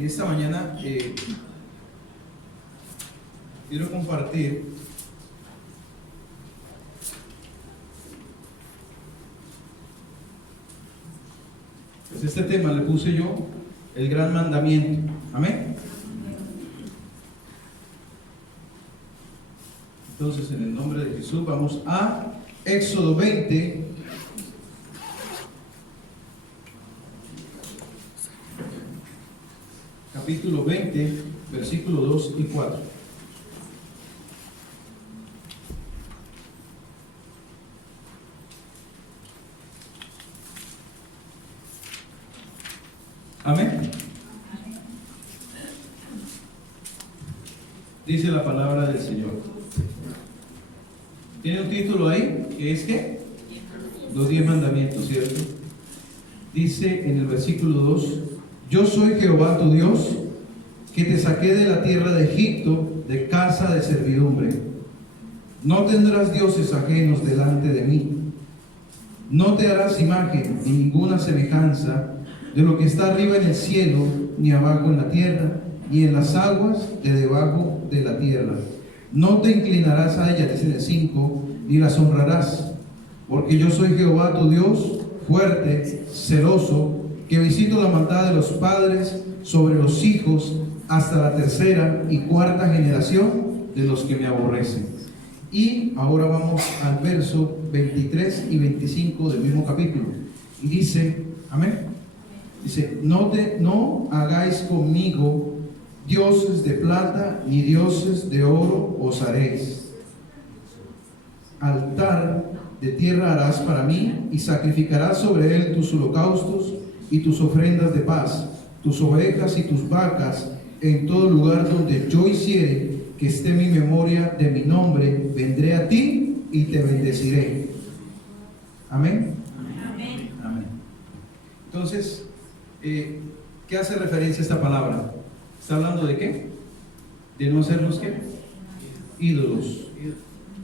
En esta mañana quiero compartir pues este tema. Le puse yo el gran mandamiento. Amén. Entonces, en el nombre de Jesús, vamos a Éxodo 20. Capítulo 20, versículos 2 y 4. Amén. Dice la palabra del Señor. Tiene un título ahí, que es ¿qué? Los 10 mandamientos, ¿cierto? Dice en el versículo 2: Yo soy Jehová tu Dios, que te saqué de la tierra de Egipto, de casa de servidumbre. No tendrás dioses ajenos delante de mí. No te harás imagen ni ninguna semejanza de lo que está arriba en el cielo, ni abajo en la tierra, ni en las aguas de debajo de la tierra. No te inclinarás a ellas, dice en el 5, ni las honrarás, porque yo soy Jehová tu Dios, fuerte, celoso, que visito la maldad de los padres sobre los hijos hasta la tercera y cuarta generación de los que me aborrecen. Y ahora vamos al verso 23 y 25 del mismo capítulo. Y dice, amén. Dice, no hagáis conmigo dioses de plata ni dioses de oro os haréis. Altar de tierra harás para mí y sacrificarás sobre él tus holocaustos y tus ofrendas de paz, tus ovejas y tus vacas, en todo lugar donde yo hiciere que esté mi memoria de mi nombre, vendré a ti y te bendeciré. Amén. Amén. Amén. Entonces, ¿qué hace referencia a esta palabra? ¿Está hablando de qué? De no ser los ¿qué? Ídolos,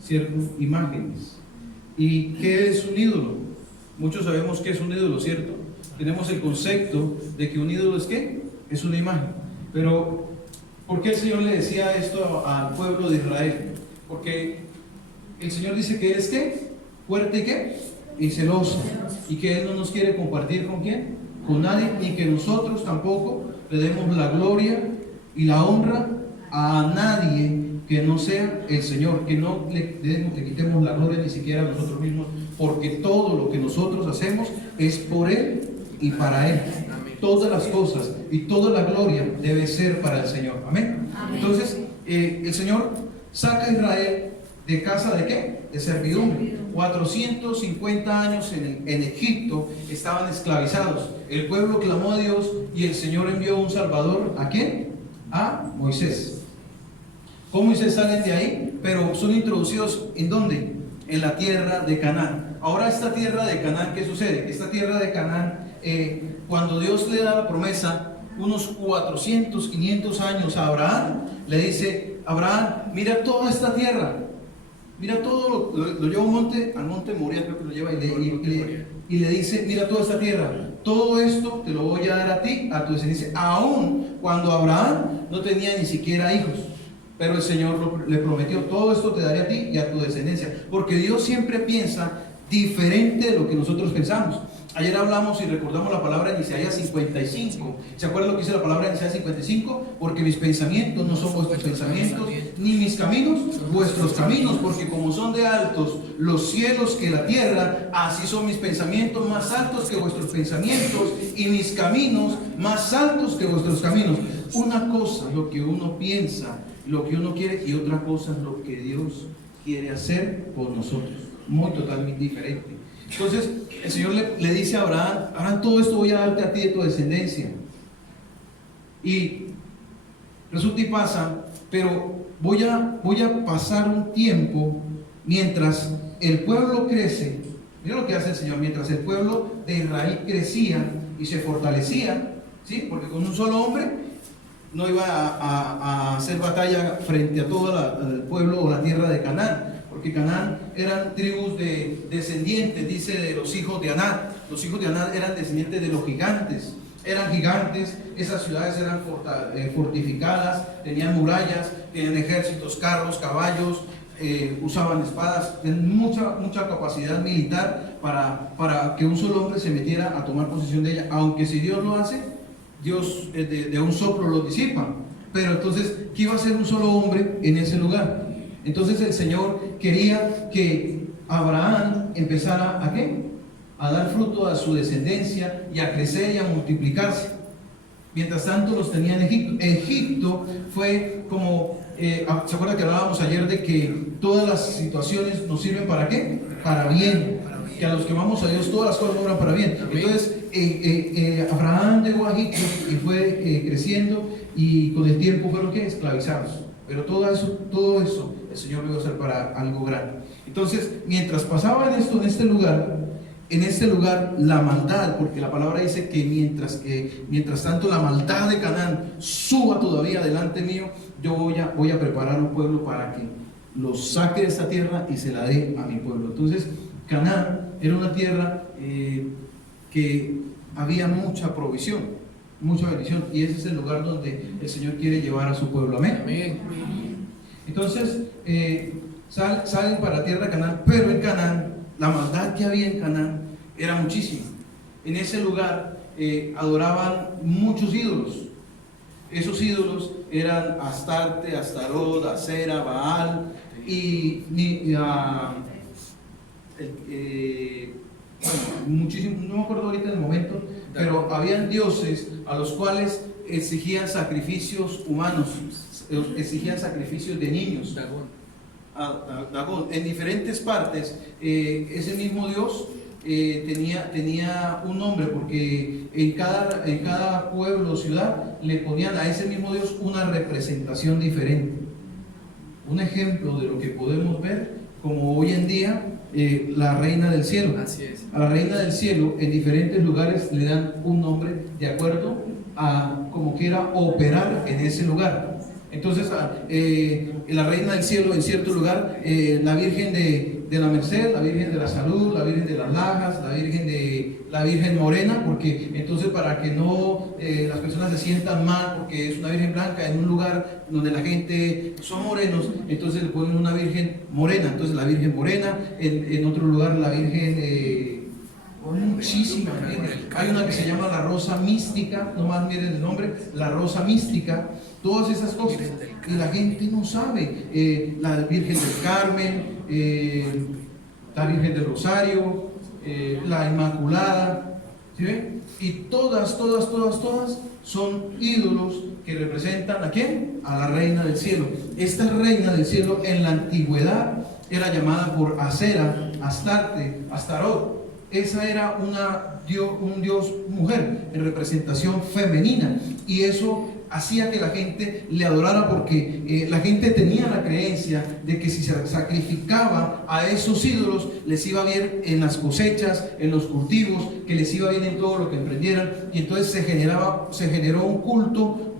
¿cierto? Imágenes. ¿Y qué es un ídolo? Muchos sabemos qué es un ídolo, ¿cierto? Tenemos el concepto de que un ídolo es ¿qué? Es una imagen. Pero, ¿por qué el Señor le decía esto al pueblo de Israel? Porque el Señor dice que es ¿qué? Fuerte y ¿qué? Y celoso. Y que Él no nos quiere compartir ¿con quién? Con nadie, ni que nosotros tampoco le demos la gloria y la honra a nadie que no sea el Señor, que no le quitemos la gloria ni siquiera a nosotros mismos, porque todo lo que nosotros hacemos es por Él y para Él. Todas las cosas y toda la gloria debe ser para el Señor. Amén. Amén. Entonces, el Señor saca a Israel de casa de ¿qué? De servidumbre. 450 años en Egipto estaban esclavizados. El pueblo clamó a Dios y el Señor envió un Salvador. ¿A quién? A Moisés. Con Moisés salen de ahí, pero son introducidos ¿en dónde? En la tierra de Canaán. Ahora esta tierra de Canaán, ¿qué sucede? Esta tierra de Canaán, cuando Dios le da la promesa, unos 400, 500 años a Abraham, le dice: Abraham, mira toda esta tierra, mira todo, lo lleva al monte Moria, creo que lo lleva, y le dice: mira toda esta tierra, todo esto te lo voy a dar a ti, a tu descendencia. Aún cuando Abraham no tenía ni siquiera hijos, pero el Señor le prometió: todo esto te daré a ti y a tu descendencia, porque Dios siempre piensa diferente de lo que nosotros pensamos. Ayer hablamos y recordamos la palabra en Isaías 55. ¿Se acuerdan lo que dice la palabra en Isaías 55? Porque mis pensamientos no son vuestros pensamientos, ni mis caminos vuestros caminos, porque como son de altos los cielos que la tierra, así son mis pensamientos más altos que vuestros pensamientos, y mis caminos más altos que vuestros caminos. Una cosa es lo que uno piensa, lo que uno quiere, y otra cosa es lo que Dios quiere hacer por nosotros. Muy totalmente diferente. Entonces el Señor le dice a Abraham: Abraham, todo esto voy a darte a ti y a tu descendencia. Y resulta y pasa, pero voy a pasar un tiempo mientras el pueblo crece. Mira lo que hace el Señor: mientras el pueblo de Israel crecía y se fortalecía, ¿sí? Porque con un solo hombre no iba a hacer batalla frente a todo el pueblo o la tierra de Canaán, porque Canaán eran tribus de descendientes, dice, de los hijos de Aná. Los hijos de Aná eran descendientes de los gigantes. eran gigantes, esas ciudades eran fortificadas, tenían murallas, tenían ejércitos, carros, caballos, usaban espadas, tenían mucha capacidad militar para que un solo hombre se metiera a tomar posesión de ella. Aunque si Dios lo hace, Dios de un soplo lo disipa. Pero entonces, ¿qué iba a hacer un solo hombre en ese lugar? Entonces el Señor quería que Abraham empezara ¿a qué? A dar fruto a su descendencia y a crecer y a multiplicarse. Mientras tanto los tenía en Egipto. Egipto fue como, ¿se acuerda que hablábamos ayer de que todas las situaciones nos sirven para qué? Para bien. Que a los que vamos a Dios todas las cosas obran para bien. Entonces Abraham llegó a Egipto y fue creciendo, y con el tiempo fueron ¿qué? Esclavizados. Pero todo eso el Señor lo iba a hacer para algo grande. Entonces, mientras pasaban esto en este lugar la maldad, porque la palabra dice que mientras tanto la maldad de Canaán suba todavía delante mío, yo voy a preparar un pueblo para que los saque de esta tierra y se la dé a mi pueblo. Entonces Canaán era una tierra que había mucha provisión, mucha bendición, y ese es el lugar donde el Señor quiere llevar a su pueblo. Amén. Amén. Entonces salen para la tierra de Canaán, pero en Canaán la maldad que había en Canaán era muchísima. En ese lugar adoraban muchos ídolos. Esos ídolos eran Astarte, Astarot, Acera, Baal muchísimos, no me acuerdo ahorita en el momento, pero habían dioses a los cuales exigían sacrificios humanos, exigían sacrificios de niños. Dagón. En diferentes partes, ese mismo Dios tenía un nombre, porque en cada pueblo o ciudad le ponían a ese mismo Dios una representación diferente. Un ejemplo de lo que podemos ver, como hoy en día, la reina del cielo. Así es. A la reina del cielo en diferentes lugares le dan un nombre de acuerdo a como quiera operar en ese lugar. Entonces, la reina del cielo en cierto lugar, la Virgen de la Merced, la Virgen de la Salud, la Virgen de las Lajas, la Virgen Morena, porque entonces para que no las personas se sientan mal, porque es una Virgen blanca en un lugar donde la gente son morenos, entonces le ponen una Virgen Morena. Entonces la Virgen Morena, en otro lugar la Virgen... muchísimas. Hay una que se llama la Rosa Mística, nomás miren el nombre, la Rosa Mística, todas esas cosas, y la gente no sabe. La Virgen del Carmen, la Virgen del Rosario, la Inmaculada, ¿sí ven? Y todas son ídolos que representan ¿a quién? A la reina del cielo. Esta reina del cielo en la antigüedad era llamada por Acera, Astarte, Astarot. Esa era un dios mujer en representación femenina, y eso hacía que la gente le adorara, porque la gente tenía la creencia de que si se sacrificaba a esos ídolos les iba bien en las cosechas, en los cultivos, que les iba bien en todo lo que emprendieran, y entonces se generó un culto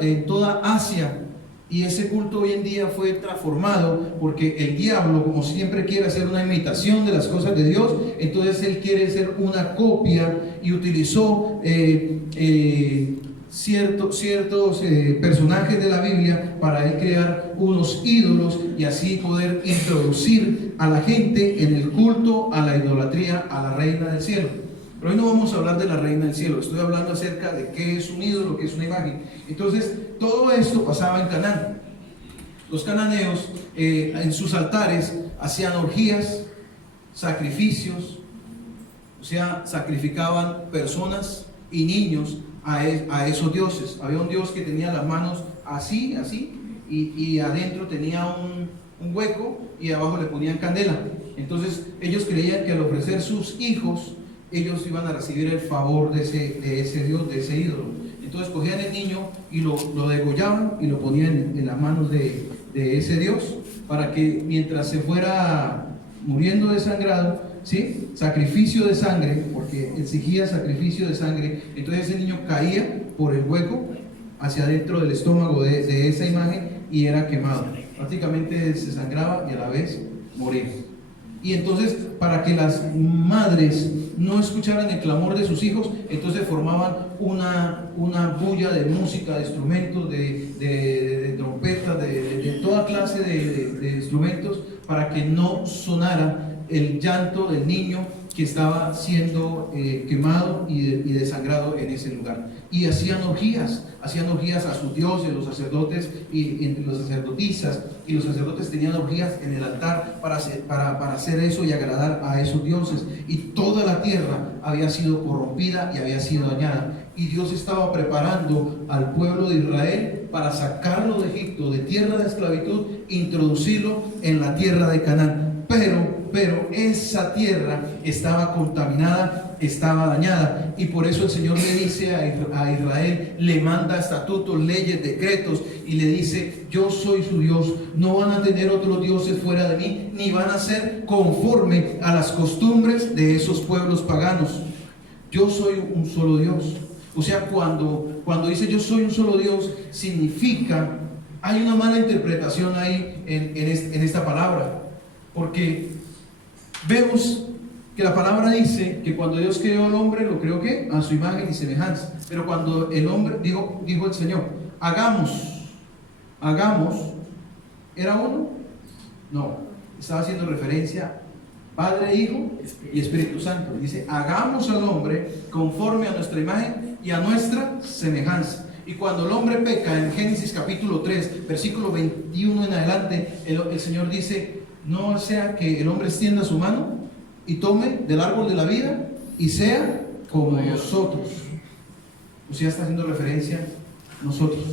en toda Asia. Y ese culto hoy en día fue transformado, porque el diablo, como siempre, quiere hacer una imitación de las cosas de Dios. Entonces él quiere hacer una copia, y utilizó ciertos personajes de la Biblia para él crear unos ídolos, y así poder introducir a la gente en el culto, a la idolatría, a la reina del cielo. Pero hoy no vamos a hablar de la reina del cielo, estoy hablando acerca de qué es un ídolo, qué es una imagen. Entonces, todo esto pasaba en Canaán. Los cananeos en sus altares hacían orgías, sacrificios, o sea, sacrificaban personas y niños a esos dioses. Había un dios que tenía las manos así, y adentro tenía un hueco, y abajo le ponían candela. Entonces, ellos creían que al ofrecer sus hijos, ellos iban a recibir el favor de ese Dios, de ese ídolo. Entonces cogían el niño y lo degollaban y lo ponían en las manos de ese Dios, para que mientras se fuera muriendo desangrado, ¿sí? Sacrificio de sangre, porque exigía sacrificio de sangre, entonces ese niño caía por el hueco hacia adentro del estómago de esa imagen y era quemado. Prácticamente se sangraba y a la vez moría. Y entonces, para que las madres no escucharan el clamor de sus hijos, entonces formaban una bulla de música, de instrumentos, de trompetas, de toda clase de instrumentos, para que no sonara el llanto del niño que estaba siendo quemado y desangrado en ese lugar. Y hacían orgías a sus dioses, los sacerdotes y entre los sacerdotisas, y los sacerdotes tenían orgías en el altar para hacer eso y agradar a esos dioses. Y toda la tierra había sido corrompida y había sido dañada. Y Dios estaba preparando al pueblo de Israel para sacarlo de Egipto, de tierra de esclavitud, introducirlo en la tierra de Canaán. Pero esa tierra estaba contaminada, estaba dañada, y por eso el Señor le dice a Israel, le manda estatutos, leyes, decretos, y le dice: yo soy su Dios, no van a tener otros dioses fuera de mí, ni van a ser conforme a las costumbres de esos pueblos paganos. Yo soy un solo Dios. O sea, cuando dice yo soy un solo Dios, significa, hay una mala interpretación ahí en esta palabra, porque vemos que la palabra dice que cuando Dios creó al hombre, lo creó ¿qué? A su imagen y semejanza. Pero cuando el hombre, dijo el Señor, hagamos, ¿era uno? No, estaba haciendo referencia Padre, Hijo y Espíritu Santo. Dice, hagamos al hombre conforme a nuestra imagen y a nuestra semejanza. Y cuando el hombre peca, en Génesis capítulo 3, versículo 21 en adelante, el Señor dice: no sea que el hombre extienda su mano y tome del árbol de la vida y sea como nosotros. O sea, está haciendo referencia a nosotros.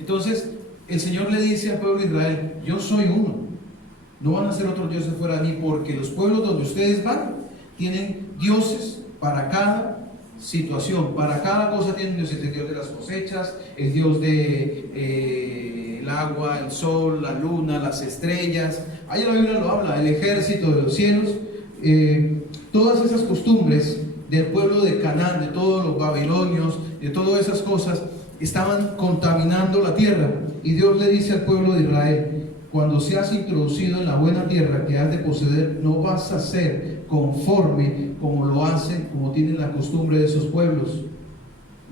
Entonces, el Señor le dice al pueblo de Israel: yo soy uno, no van a ser otros dioses fuera de mí, porque los pueblos donde ustedes van tienen dioses para cada situación, para cada cosa tienen dioses. El Dios de las cosechas, el Dios de el agua, el sol, la luna, las estrellas. Ahí la Biblia lo habla, el ejército de los cielos. Todas esas costumbres del pueblo de Canaán, de todos los babilonios, de todas esas cosas, estaban contaminando la tierra. Y Dios le dice al pueblo de Israel: cuando seas introducido en la buena tierra que has de poseer, no vas a ser conforme como lo hacen, como tienen la costumbre de esos pueblos.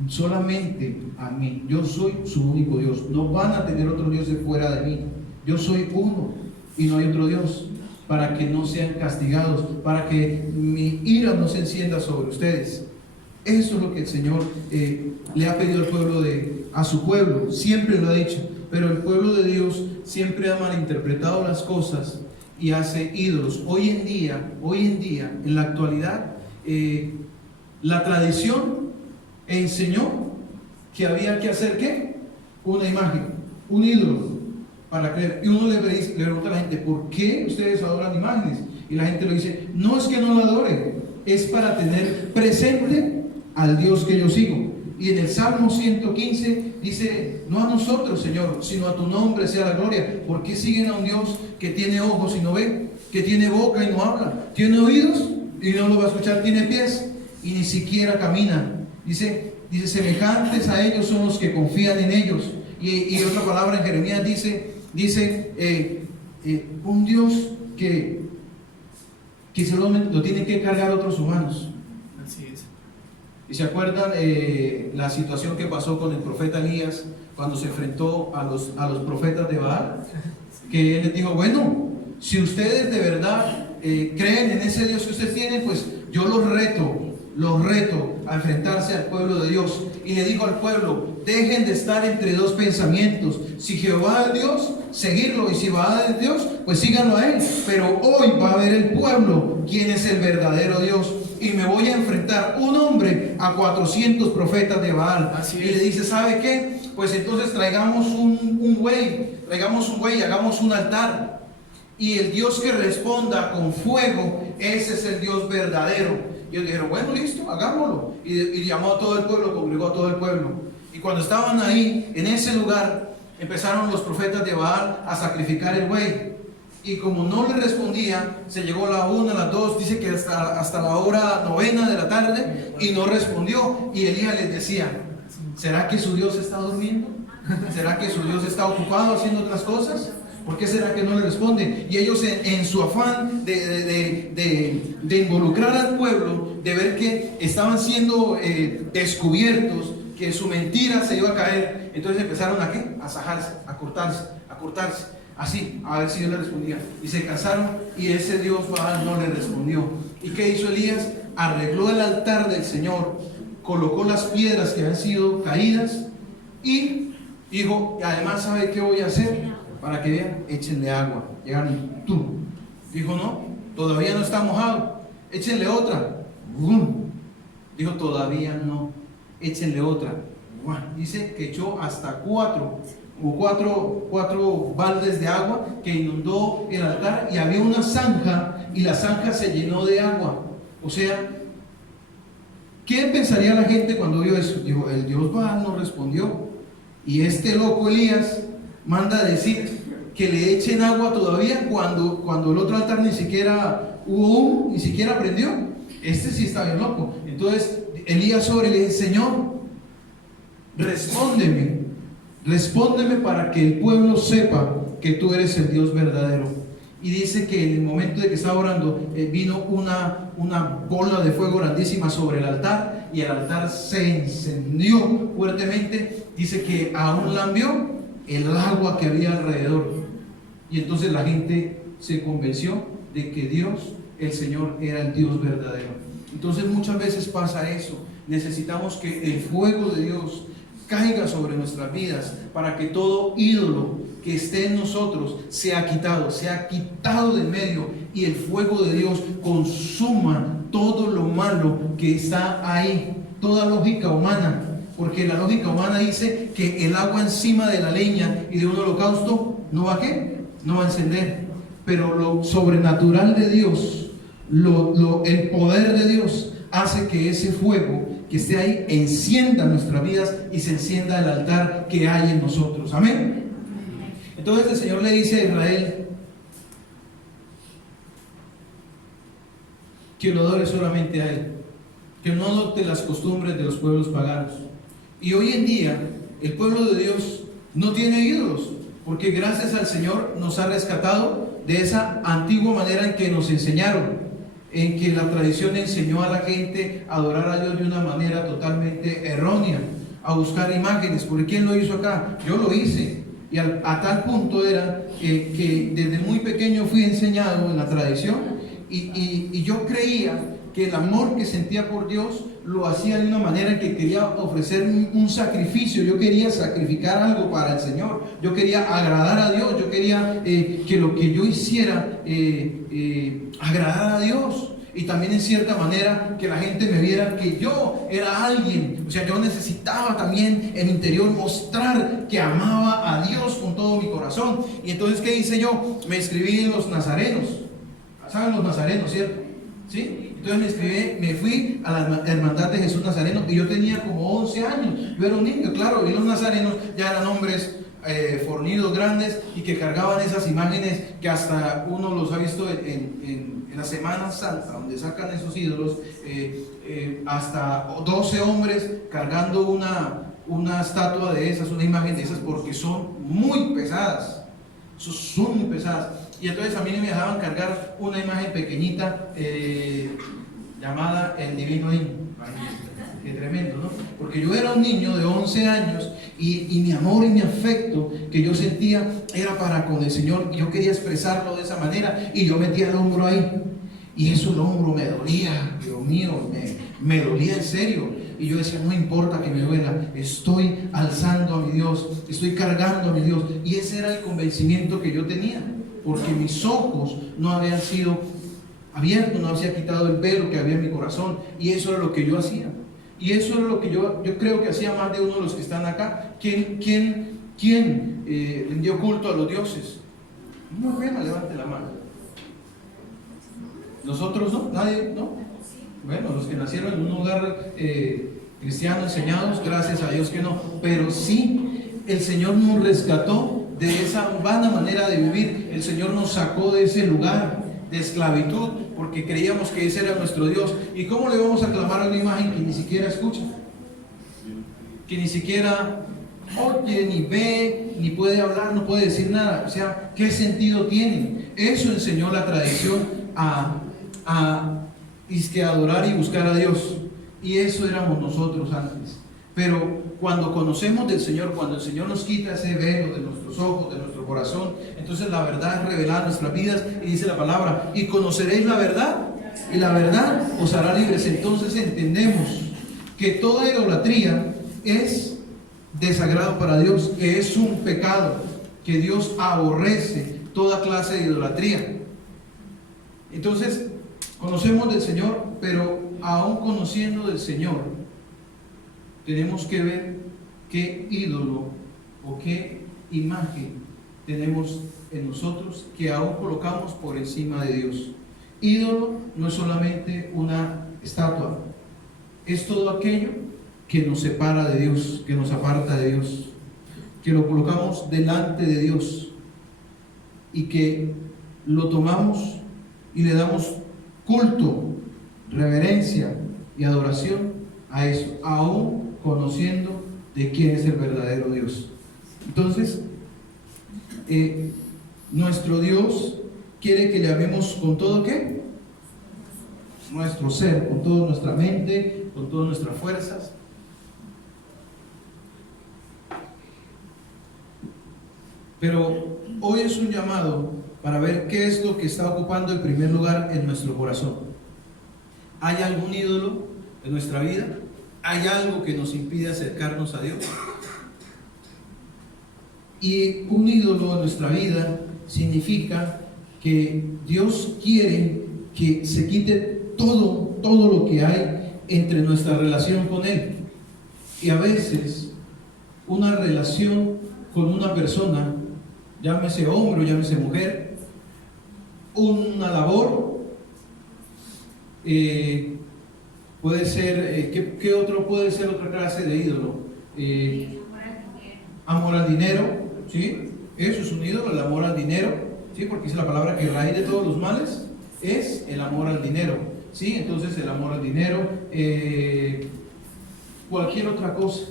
Solamente a mí, yo soy su único Dios. No van a tener otros dioses fuera de mí. Yo soy uno y no hay otro Dios, para que no sean castigados, para que mi ira no se encienda sobre ustedes. Eso es lo que el Señor le ha pedido al pueblo a su pueblo, siempre lo ha dicho. Pero el pueblo de Dios siempre ha malinterpretado las cosas y hace ídolos. Hoy en día, en la actualidad, la tradición enseñó que había que hacer ¿qué? Una imagen, un ídolo, para creer. Y uno le pregunta a la gente: ¿por qué ustedes adoran imágenes? Y la gente le dice: no es que no la adoren, es para tener presente al Dios que yo sigo. Y en el Salmo 115 dice: no a nosotros, Señor, sino a tu nombre sea la gloria. ¿Por qué siguen a un Dios que tiene ojos y no ve? Que tiene boca y no habla, tiene oídos y no lo va a escuchar, tiene pies y ni siquiera camina. Dice semejantes a ellos son los que confían en ellos. Y otra palabra en Jeremías dice un Dios que solamente lo tienen que cargar otros humanos. Así es. ¿Y se acuerdan la situación que pasó con el profeta Elías cuando se enfrentó a los profetas de Baal? Que él les dijo: bueno, si ustedes de verdad creen en ese Dios que ustedes tienen, pues yo los reto a enfrentarse al pueblo de Dios. Y le dijo al pueblo: dejen de estar entre dos pensamientos. Si Jehová es Dios, seguirlo, y si Baal es Dios, pues síganlo a él. Pero hoy va a ver el pueblo quién es el verdadero Dios. Y me voy a enfrentar un hombre a 400 profetas de Baal. Y le dice: ¿sabe qué? Pues entonces traigamos un buey y hagamos un altar. Y el Dios que responda con fuego, ese es el Dios verdadero. Y ellos dijeron: bueno, listo, hagámoslo. Y llamó a todo el pueblo, congregó a todo el pueblo. Y cuando estaban ahí, en ese lugar, empezaron los profetas de Baal a sacrificar el buey. Y como no le respondía, se llegó a la 1, a las 2, dice que hasta la hora 9 de la tarde, y no respondió. Y Elías les decía: ¿será que su Dios está durmiendo? ¿Será que su Dios está ocupado haciendo otras cosas? ¿Por qué será que no le responde? Y ellos en su afán de involucrar al pueblo, de ver que estaban siendo descubiertos, que su mentira se iba a caer, entonces empezaron ¿a qué? A sajarse, a cortarse, así, a ver si Dios le respondía. Y se cansaron y ese Dios Baal no le respondió. ¿Y qué hizo Elías? Arregló el altar del Señor, colocó las piedras que habían sido caídas y dijo, además, ¿sabe qué voy a hacer? Para que vean, échenle agua. Llegaron y tú. Dijo, no, todavía no está mojado, échenle otra. Dijo, todavía no, échenle otra. Dice que echó hasta cuatro baldes de agua, que inundó el altar y había una zanja y la zanja se llenó de agua. O sea, ¿qué pensaría la gente cuando vio eso? Dijo, el Dios Baal no respondió y este loco Elías manda a decir que le echen agua todavía cuando el otro altar ni siquiera hubo, ni siquiera prendió. Este sí está bien loco. Entonces Elías sobre le dice, Señor, respóndeme para que el pueblo sepa que tú eres el Dios verdadero. Y dice que en el momento de que estaba orando, vino una bola de fuego grandísima sobre el altar y el altar se encendió fuertemente. Dice que aún lambió el agua que había alrededor. Y entonces la gente se convenció de que Dios, el Señor, era el Dios verdadero. Entonces muchas veces pasa eso. Necesitamos que el fuego de Dios caiga sobre nuestras vidas para que todo ídolo que esté en nosotros sea quitado del medio y el fuego de Dios consuma todo lo malo que está ahí, toda lógica humana, porque la lógica humana dice que el agua encima de la leña y de un holocausto no va a ¿qué? No va a encender, pero lo sobrenatural de Dios, el poder de Dios hace que ese fuego que esté ahí encienda nuestras vidas y se encienda el altar que hay en nosotros. Amén. Entonces el Señor le dice a Israel que lo adore solamente a Él, que no adopte las costumbres de los pueblos paganos. Y hoy en día el pueblo de Dios no tiene ídolos, porque gracias al Señor nos ha rescatado de esa antigua manera en que nos enseñaron, en que la tradición enseñó a la gente a adorar a Dios de una manera totalmente errónea, a buscar imágenes. ¿Por quién lo hizo acá? Yo lo hice. Y a tal punto era que desde muy pequeño fui enseñado en la tradición y yo creía que el amor que sentía por Dios lo hacía de una manera en que quería ofrecer un sacrificio. Yo quería sacrificar algo para el Señor, yo quería agradar a Dios, yo quería que lo que yo hiciera agradara a Dios. Y también en cierta manera que la gente me viera que yo era alguien. O sea, yo necesitaba también en mi interior mostrar que amaba a Dios con todo mi corazón. Y entonces, ¿qué hice yo? Me inscribí en los nazarenos. ¿Saben los nazarenos, cierto? ¿Sí? Entonces me fui a la Hermandad de Jesús Nazareno y yo tenía como 11 años. Yo era un niño, claro, y los nazarenos ya eran hombres fornidos, grandes, y que cargaban esas imágenes que hasta uno los ha visto en la Semana Santa, donde sacan esos ídolos, hasta 12 hombres cargando una estatua de esas, una imagen de esas, porque son muy pesadas. Son muy pesadas. Y entonces a mí me dejaban cargar una imagen pequeñita llamada el Divino Niño. Qué tremendo, ¿no? Porque yo era un niño de 11 años y mi amor y mi afecto que yo sentía era para con el Señor, y yo quería expresarlo de esa manera, y yo metía el hombro ahí, y eso, el hombro me dolía, Dios mío, me dolía en serio. Y yo decía, no importa que me duela, estoy alzando a mi Dios, estoy cargando a mi Dios. Y ese era el convencimiento que yo tenía, porque mis ojos no habían sido abiertos, no había quitado el velo que había en mi corazón, y eso era lo que yo hacía. Y eso era lo que yo creo que hacía más de uno de los que están acá. ¿Quién rindió culto a los dioses? Muy buena, levante la mano. ¿Nosotros no? ¿Nadie? ¿No? Bueno, los que nacieron en un hogar cristiano enseñados, gracias a Dios que no. Pero sí, el Señor nos rescató de esa vana manera de vivir. El Señor nos sacó de ese lugar de esclavitud, porque creíamos que ese era nuestro Dios. ¿Y cómo le vamos a clamar a una imagen que ni siquiera escucha? Que ni siquiera oye, ni ve, ni puede hablar, no puede decir nada. O sea, ¿qué sentido tiene? Eso enseñó la tradición a adorar y buscar a Dios. Y eso éramos nosotros antes. Pero cuando conocemos del Señor, cuando el Señor nos quita ese velo de nuestros ojos, de nuestro corazón, entonces la verdad es revelada en nuestras vidas, y dice la palabra: y conoceréis la verdad, y la verdad os hará libres. Entonces entendemos que toda idolatría es desagrado para Dios, que es un pecado, que Dios aborrece toda clase de idolatría. Entonces conocemos del Señor, pero aún conociendo del Señor, tenemos que ver qué ídolo o qué imagen tenemos en nosotros que aún colocamos por encima de Dios. Ídolo no es solamente una estatua, es todo aquello que nos separa de Dios, que nos aparta de Dios, que lo colocamos delante de Dios y que lo tomamos y le damos culto, reverencia y adoración a eso, aún conociendo de quién es el verdadero Dios. Entonces, nuestro Dios quiere que le amemos con todo ¿qué? Nuestro ser, con toda nuestra mente, con todas nuestras fuerzas. Pero hoy es un llamado para ver qué es lo que está ocupando el primer lugar en nuestro corazón. ¿Hay algún ídolo en nuestra vida? ¿Hay algo que nos impide acercarnos a Dios? Y un ídolo en nuestra vida significa que Dios quiere que se quite todo lo que hay entre nuestra relación con Él. Y a veces una relación con una persona, llámese hombre o llámese mujer, una labor, puede ser, ¿qué otro puede ser otra clase de ídolo? Amor al dinero, ¿sí? Eso es un ídolo, el amor al dinero, ¿sí? Porque dice la palabra que raíz de todos los males es el amor al dinero, ¿sí? Entonces el amor al dinero, cualquier otra cosa,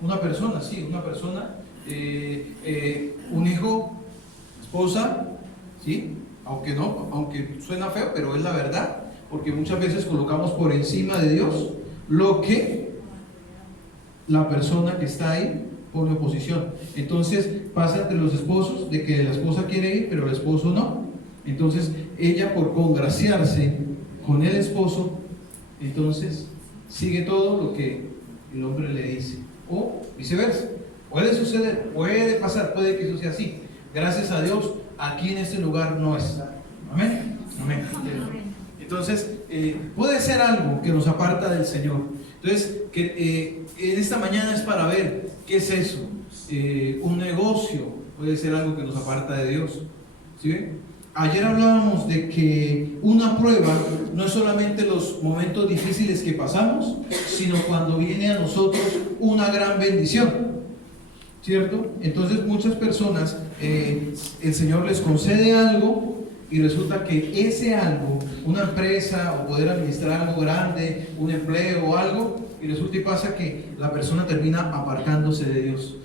una persona, sí, una persona, un hijo, esposa, ¿sí? Aunque suena feo, pero es la verdad, porque muchas veces colocamos por encima de Dios lo que la persona que está ahí pone oposición. Entonces pasa entre los esposos de que la esposa quiere ir, pero el esposo no. Entonces ella, por congraciarse con el esposo, entonces sigue todo lo que el hombre le dice, o viceversa. Puede suceder, puede pasar, puede que eso sea así. Gracias a Dios, aquí en este lugar no es. Amén. Amén. Entonces, puede ser algo que nos aparta del Señor. Entonces, en esta mañana es para ver qué es eso. Un negocio puede ser algo que nos aparta de Dios. ¿Sí? Ayer hablábamos de que una prueba no es solamente los momentos difíciles que pasamos, sino cuando viene a nosotros una gran bendición. ¿Cierto? Entonces muchas personas, el Señor les concede algo y resulta que ese algo, una empresa o poder administrar algo grande, un empleo o algo, y resulta y pasa que la persona termina apartándose de Dios.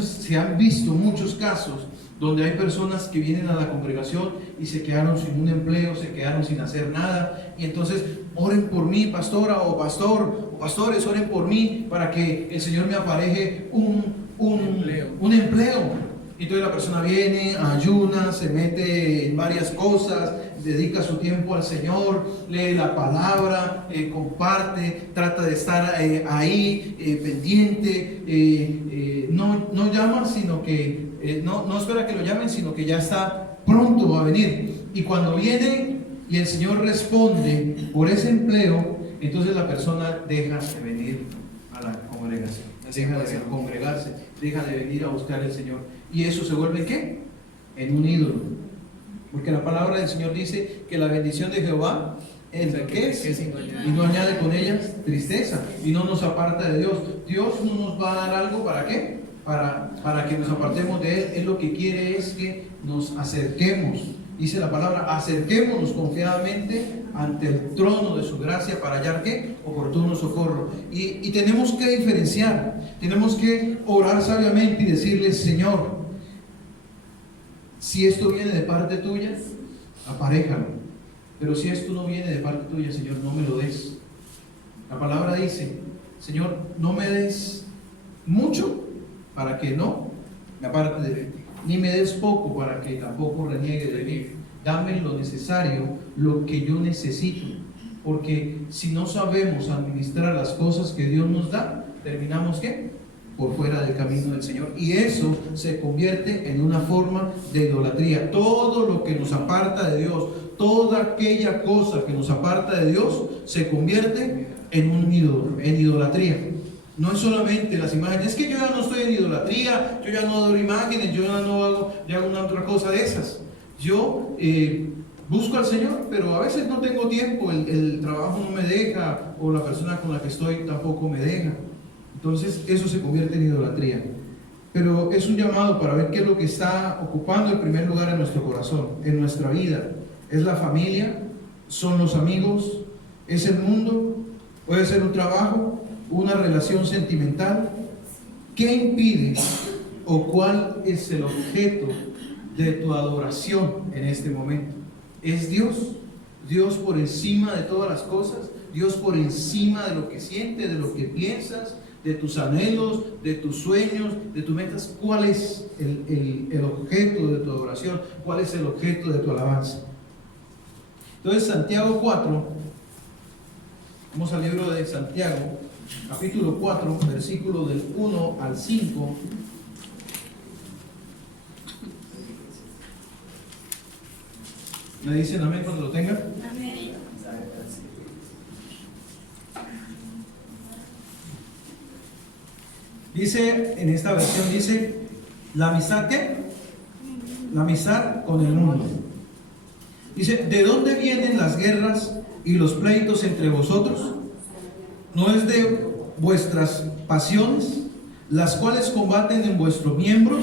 Se han visto muchos casos donde hay personas que vienen a la congregación y se quedaron sin un empleo, se quedaron sin hacer nada, y entonces oren por mí, pastora o pastor, o pastores, oren por mí para que el Señor me apareje un empleo. Y entonces la persona viene, ayuna, se mete en varias cosas, dedica su tiempo al Señor, lee la palabra, comparte, trata de estar ahí, pendiente, no llama, sino que no espera que lo llamen, sino que ya está pronto a venir. Y cuando viene y el Señor responde por ese empleo, entonces la persona deja de venir a la congregación, deja de congregarse, deja de venir a buscar al Señor. Y eso se vuelve ¿qué? En un ídolo. Porque la palabra del Señor dice que la bendición de Jehová enriquece y no añade con ella tristeza, y no nos aparta de Dios. Dios no nos va a dar algo ¿para qué? Para que nos apartemos de Él. Él lo que quiere es que nos acerquemos. Dice la palabra, acerquémonos confiadamente ante el trono de su gracia para hallar ¿qué? Oportuno socorro. Y tenemos que diferenciar, tenemos que orar sabiamente y decirle, Señor, si esto viene de parte tuya, aparéjalo. Pero si esto no viene de parte tuya, Señor, no me lo des. La palabra dice, Señor, no me des mucho para que no me aparte de ti, ni me des poco para que tampoco reniegue de mí. Dame lo necesario, lo que yo necesito, porque si no sabemos administrar las cosas que Dios nos da, terminamos ¿qué? Por fuera del camino del Señor, y eso se convierte en una forma de idolatría. Todo lo que nos aparta de Dios, toda aquella cosa que nos aparta de Dios, se convierte en un ídolo, en idolatría. No es solamente las imágenes, es que yo ya no estoy en idolatría, yo ya no adoro imágenes, yo ya no hago una otra cosa de esas. Yo busco al Señor, pero a veces no tengo tiempo, el trabajo no me deja, o la persona con la que estoy tampoco me deja. Entonces eso se convierte en idolatría. Pero es un llamado para ver qué es lo que está ocupando el primer lugar en nuestro corazón, en nuestra vida. ¿Es la familia? ¿Son los amigos? ¿Es el mundo? ¿Puede ser un trabajo? ¿Una relación sentimental? ¿Qué impide o cuál es el objeto de tu adoración en este momento? ¿Es Dios? ¿Dios por encima de todas las cosas? ¿Dios por encima de lo que sientes, de lo que piensas, de tus anhelos, de tus sueños, de tus metas? ¿Cuál es el objeto de tu adoración? ¿Cuál es el objeto de tu alabanza? Entonces, Santiago 4, vamos al libro de Santiago, capítulo 4, versículo del 1 al 5. ¿Me dicen amén cuando lo tengan? Amén. Dice, en esta versión dice, ¿la amistad qué? La amistad con el mundo. Dice, ¿de dónde vienen las guerras y los pleitos entre vosotros? ¿No es de vuestras pasiones, las cuales combaten en vuestros miembros?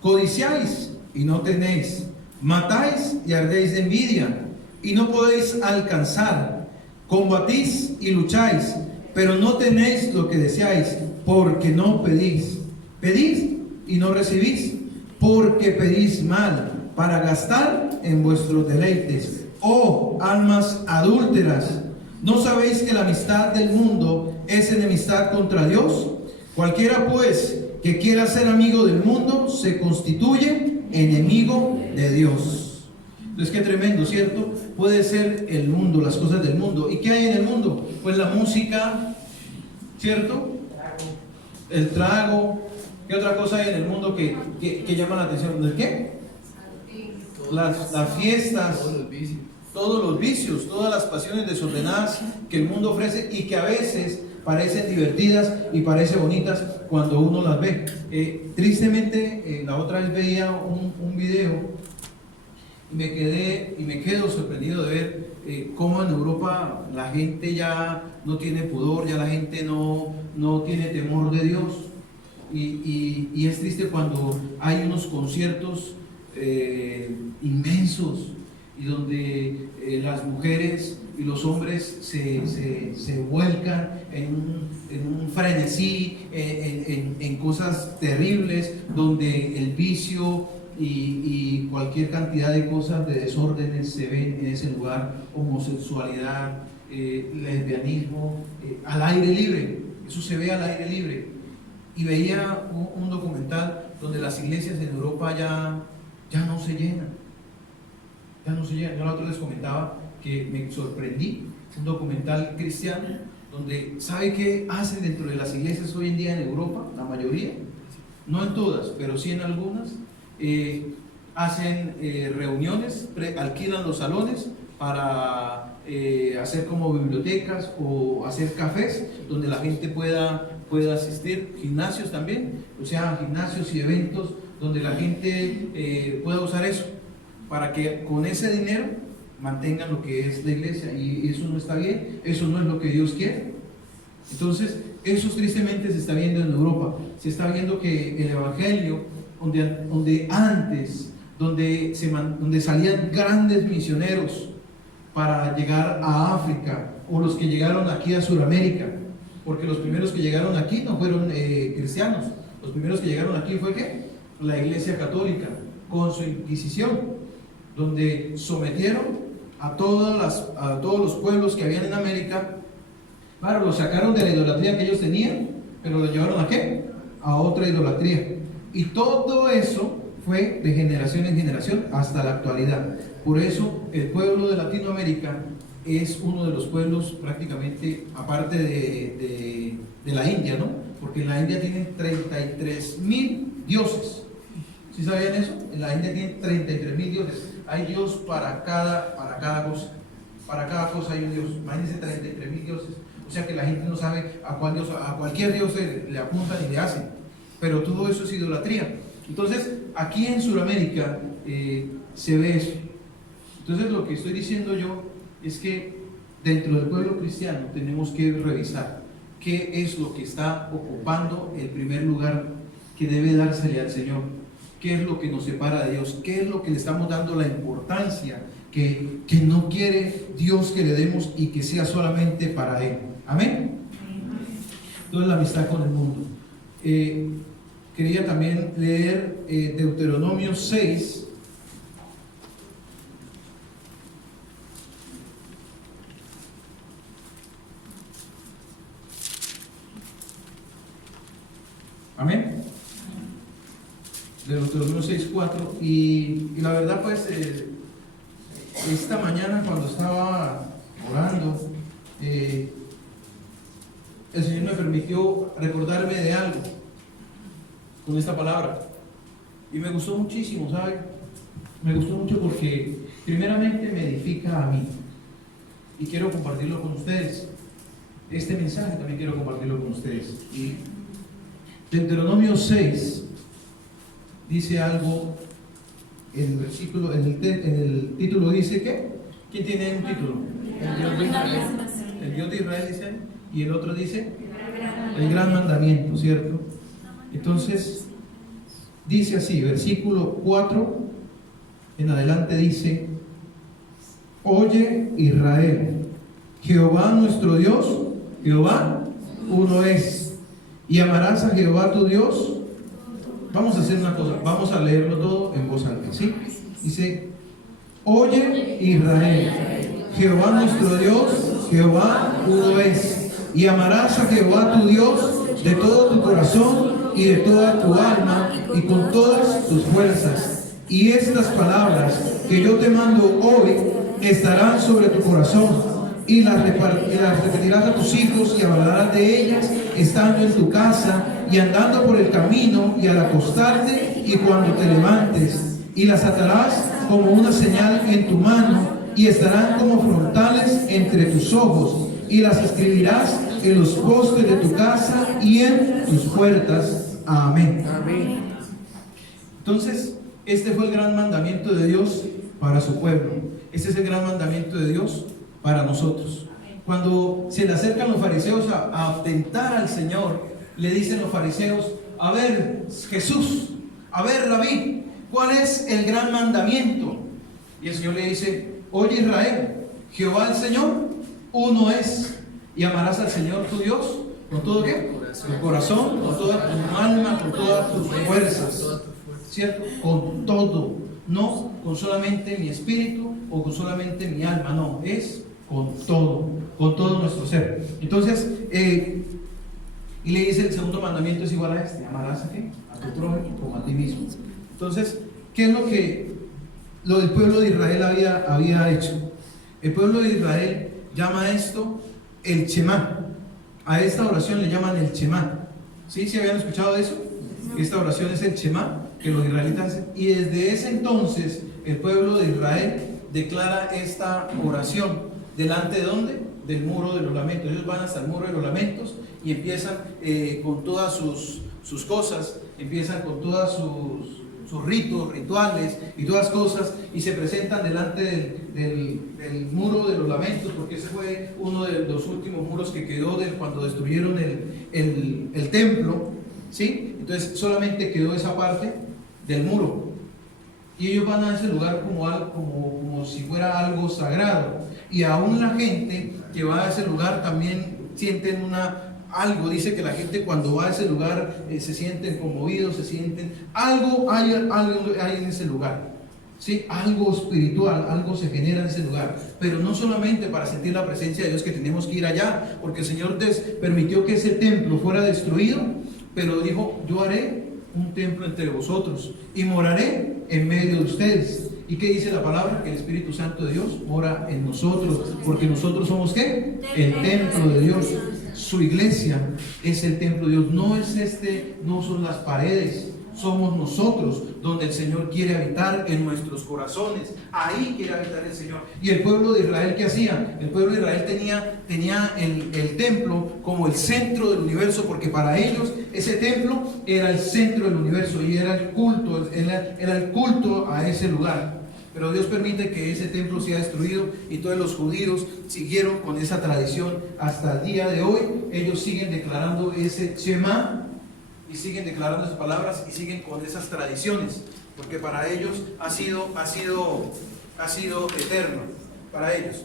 Codiciáis y no tenéis, matáis y ardéis de envidia y no podéis alcanzar, combatís y lucháis, pero no tenéis lo que deseáis, porque no pedís. Pedís y no recibís, porque pedís mal, para gastar en vuestros deleites. Oh, almas adúlteras, ¿no sabéis que la amistad del mundo es enemistad contra Dios? Cualquiera pues que quiera ser amigo del mundo se constituye enemigo de Dios. Entonces, qué tremendo, ¿cierto? Puede ser el mundo, las cosas del mundo. ¿Y qué hay en el mundo? Pues la música, ¿cierto? El trago. ¿Qué otra cosa hay en el mundo que llama la atención? ¿El qué? Las fiestas, todos los vicios, todas las pasiones desordenadas que el mundo ofrece y que a veces parecen divertidas y parecen bonitas cuando uno las ve. Tristemente, la otra vez veía un video y me quedo sorprendido de ver cómo en Europa la gente ya no tiene pudor, ya la gente no tiene temor de Dios. Y es triste cuando hay unos conciertos inmensos y donde las mujeres y los hombres se vuelcan en un frenesí, en cosas terribles, donde el vicio y cualquier cantidad de cosas de desórdenes se ven en ese lugar, homosexualidad, lesbianismo, al aire libre, eso se ve al aire libre. Y veía un documental donde las iglesias en Europa ya no se llenan. Ya no se llenan. Yo la otra vez les comentaba que me sorprendí, un documental cristiano, donde ¿sabe qué hacen dentro de las iglesias hoy en día en Europa? La mayoría, no en todas, pero sí en algunas, hacen reuniones, alquilan los salones para hacer como bibliotecas o hacer cafés donde la gente pueda asistir, gimnasios también, o sea, gimnasios y eventos donde la gente pueda usar eso, para que con ese dinero mantengan lo que es la iglesia, y eso no está bien, eso no es lo que Dios quiere. Entonces, eso tristemente se está viendo en Europa. Se está viendo que el evangelio, donde antes donde salían grandes misioneros para llegar a África, o los que llegaron aquí a Sudamérica, porque los primeros que llegaron aquí no fueron cristianos, los primeros que llegaron aquí fue ¿qué? La Iglesia Católica, con su Inquisición, donde sometieron a todos los pueblos que habían en América. Claro, los sacaron de la idolatría que ellos tenían, pero lo llevaron ¿a qué? A otra idolatría. Y todo eso fue de generación en generación hasta la actualidad. Por eso el pueblo de Latinoamérica es uno de los pueblos prácticamente, aparte de la India, ¿no? Porque en la India tienen 33,000 dioses. ¿Sí sabían eso? En la India tienen 33,000 dioses. Hay Dios para cada cosa. Para cada cosa hay un Dios. Imagínense 33,000 dioses. O sea que la gente no sabe a cuál Dios, a cualquier Dios le apuntan y le hacen. Pero todo eso es idolatría. Entonces, aquí en Sudamérica se ve eso. Entonces, lo que estoy diciendo yo es que dentro del pueblo cristiano tenemos que revisar qué es lo que está ocupando el primer lugar que debe dársele al Señor, qué es lo que nos separa de Dios, qué es lo que le estamos dando la importancia que no quiere Dios que le demos y que sea solamente para Él. Amén. Entonces, la amistad con el mundo. Quería también leer Deuteronomio 6. Amén. Deuteronomio 6:4. Y la verdad, pues, esta mañana cuando estaba orando, el Señor me permitió recordarme de algo con esta palabra. Y me gustó muchísimo, ¿sabe? Me gustó mucho porque primeramente me edifica a mí. Y quiero compartirlo con ustedes. Este mensaje también quiero compartirlo con ustedes. Y Deuteronomio 6 dice algo en el versículo, en el título dice que, ¿quién tiene un título? El Dios de Israel. El Dios de Israel dice, y el otro dice, el gran mandamiento, ¿cierto? Entonces, dice así, versículo 4 en adelante dice: Oye Israel, Jehová nuestro Dios, Jehová uno es, y amarás a Jehová tu Dios. Vamos a hacer una cosa, vamos a leerlo todo en voz alta, ¿sí? Dice: Oye Israel, Jehová nuestro Dios, Jehová uno es, y amarás a Jehová tu Dios de todo tu corazón y de toda tu alma y con todas tus fuerzas. Y estas palabras que yo te mando hoy estarán sobre tu corazón, y las repetirás a tus hijos y hablarás de ellas estando en tu casa y andando por el camino y al acostarte y cuando te levantes, y las atarás como una señal en tu mano y estarán como frontales entre tus ojos, y las escribirás en los postes de tu casa y en tus puertas. Amén. Amén. Entonces, este fue el gran mandamiento de Dios para su pueblo. Este es el gran mandamiento de Dios para nosotros. Cuando se le acercan los fariseos a tentar al Señor, le dicen los fariseos: a ver, Jesús, a ver, Rabí, ¿cuál es el gran mandamiento? Y el Señor le dice: Oye Israel, Jehová el Señor uno es, y amarás al Señor tu Dios con todo ¿qué? Tu corazón, con toda tu alma, con todas tus fuerzas, ¿cierto? Con todo, no con solamente mi espíritu o con solamente mi alma, no, es con todo nuestro ser. Entonces, y le dice: el segundo mandamiento es igual a este: amarás a ¿qué? A tu prójimo como a ti mismo. Entonces, ¿qué es lo que el pueblo de Israel había hecho? El pueblo de Israel llama esto el Shema. A esta oración le llaman el Shema. ¿Sí? ¿Sí habían escuchado de eso? Esta oración es el Shema que los israelitas hacen. Y desde ese entonces el pueblo de Israel declara esta oración delante de ¿dónde? Del muro de los lamentos. Ellos van hasta el muro de los lamentos y empiezan con todas sus cosas, empiezan con todas sus ritos, rituales y todas cosas, y se presentan delante del muro de los lamentos, porque ese fue uno de los últimos muros que quedó cuando destruyeron el templo, ¿sí? Entonces solamente quedó esa parte del muro, y ellos van a ese lugar como si fuera algo sagrado, y aún la gente que va a ese lugar también sienten algo. Dice que la gente cuando va a ese lugar se sienten conmovidos, algo hay en ese lugar, ¿sí? Algo espiritual, algo se genera en ese lugar, pero no solamente para sentir la presencia de Dios que tenemos que ir allá, porque el Señor permitió que ese templo fuera destruido, pero dijo: yo haré un templo entre vosotros y moraré en medio de ustedes. ¿Y qué dice la palabra? Que el Espíritu Santo de Dios mora en nosotros, porque nosotros somos ¿qué? El templo de Dios. Su iglesia es el templo de Dios, no son las paredes, somos nosotros donde el Señor quiere habitar en nuestros corazones. Ahí quiere habitar el Señor. Y el pueblo de Israel, ¿qué hacía? El pueblo de Israel tenía el templo como el centro del universo, porque para ellos ese templo era el centro del universo y era el culto a ese lugar. Pero Dios permite que ese templo sea destruido, y todos los judíos siguieron con esa tradición hasta el día de hoy. Ellos siguen declarando ese Shema y siguen declarando esas palabras y siguen con esas tradiciones, porque para ellos ha sido eterno, para ellos.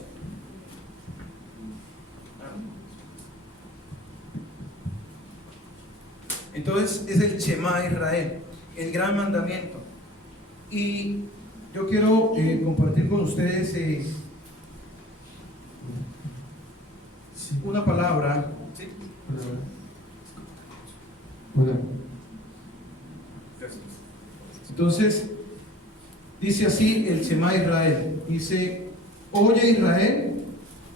Entonces es el Shema Israel, el gran mandamiento. Y yo quiero compartir con ustedes una palabra. ¿Sí? Hola. Entonces, dice así el Shema Israel. Dice: oye Israel,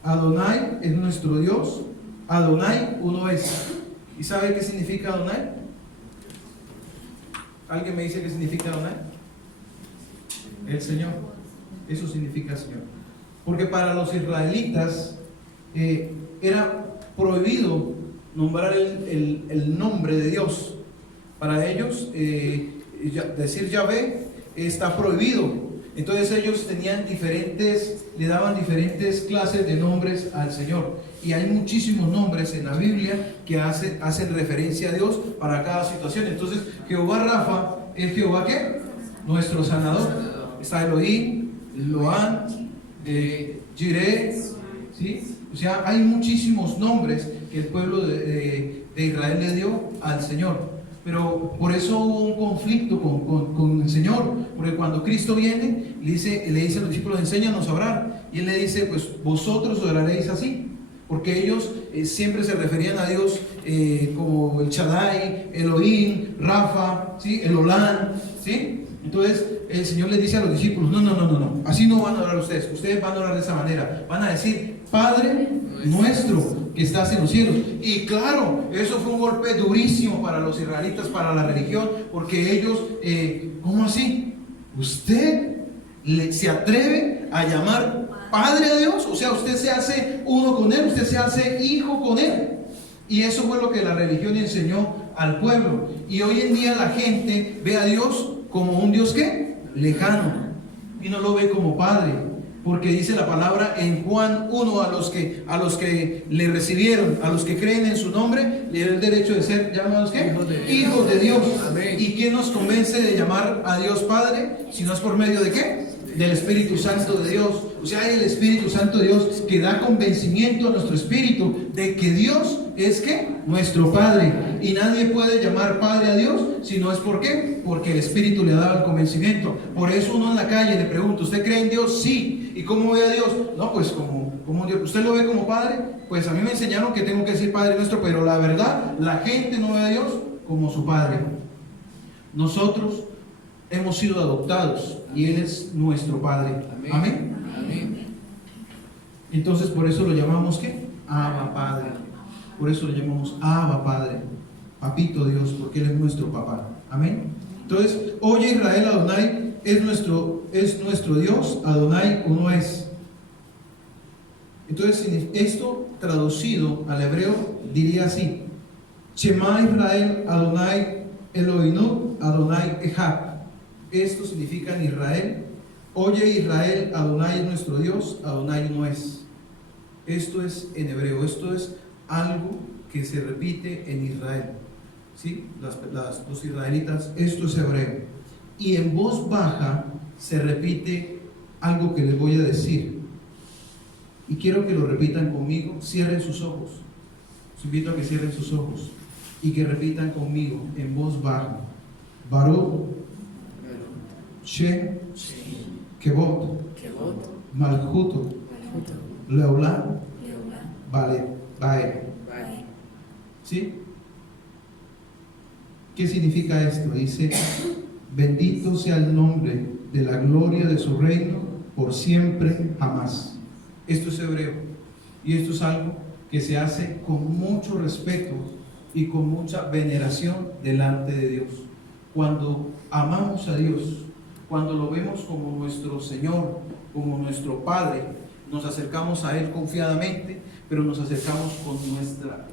Adonai es nuestro Dios, Adonai uno es. ¿Y sabe qué significa Adonai? ¿Alguien me dice qué significa Adonai? El Señor. Eso significa Señor. Porque para los israelitas era prohibido nombrar el nombre de Dios. Para ellos decir Yahvé está prohibido. Entonces ellos le daban diferentes clases de nombres al Señor. Y hay muchísimos nombres en la Biblia que hacen referencia a Dios para cada situación. Entonces Jehová Rafa es Jehová ¿qué? Nuestro sanador. Está Elohim, Loán, Jireh, ¿sí? O sea, hay muchísimos nombres que el pueblo de Israel le dio al Señor. Pero por eso hubo un conflicto con el Señor, porque cuando Cristo viene, le dice a los discípulos: enséñanos a orar. Y Él le dice: pues vosotros oraréis así. Porque ellos siempre se referían a Dios como el Shaddai, Elohim, Rafa, ¿sí? El Olán, ¿sí? Entonces el Señor les dice a los discípulos: no, así no van a orar ustedes van a orar de esa manera, van a decir: Padre nuestro que estás en los cielos. Y claro, eso fue un golpe durísimo para los israelitas, para la religión, porque ellos, ¿cómo así? ¿Usted se atreve a llamar Padre a Dios? O sea, usted se hace uno con Él, usted se hace hijo con Él. Y eso fue lo que la religión enseñó al pueblo. Y hoy en día la gente ve a Dios como un Dios ¿qué? Lejano, y no lo ve como Padre, porque dice la palabra en Juan 1: a los que le recibieron, a los que creen en su nombre, le dio el derecho de ser llamados ¿qué? Hijos de Dios. Amén. ¿Y quién nos convence de llamar a Dios Padre? Si no es por medio de ¿qué? Del Espíritu Santo de Dios. O sea, hay el Espíritu Santo de Dios que da convencimiento a nuestro espíritu de que Dios es ¿qué? Nuestro Padre. Y nadie puede llamar Padre a Dios si no es ¿por qué? Porque el Espíritu le ha dado el convencimiento. Por eso uno en la calle le pregunta: ¿usted cree en Dios? Sí. ¿Y cómo ve a Dios? No, pues como Dios. ¿Usted lo ve como Padre? Pues a mí me enseñaron que tengo que decir Padre nuestro, pero la verdad, la gente no ve a Dios como su Padre. Nosotros hemos sido adoptados y Él es nuestro Padre. Amén. Amén. Amén. Entonces por eso lo llamamos ¿qué? Abba Padre. Por eso lo llamamos Abba Padre, Papito Dios, porque Él es nuestro papá. Amén. Entonces, oye Israel, Adonai es nuestro Dios, Adonai uno es. Entonces esto traducido al hebreo diría así: Shema Israel, Adonai Elohinu, Adonai Echad. Esto significa en Israel: oye Israel, Adonai es nuestro Dios, Adonai uno es. Esto es en hebreo, esto es algo que se repite en Israel, ¿sí? Los israelitas, esto es hebreo. y en voz baja se repite algo que les voy a decir. Y quiero que lo repitan conmigo. Cierren sus ojos. Los invito a que cierren sus ojos y que repitan conmigo en voz baja. Baruch, Shem, Kevod, Malchuto, Leolam, Bae. ¿Sí? ¿Qué significa esto? Dice: bendito sea el nombre de la gloria de su reino por siempre jamás. Esto es hebreo y esto es algo que se hace con mucho respeto y con mucha veneración delante de Dios. Cuando amamos a Dios, cuando lo vemos como nuestro Señor, como nuestro Padre, nos acercamos a Él confiadamente, pero nos acercamos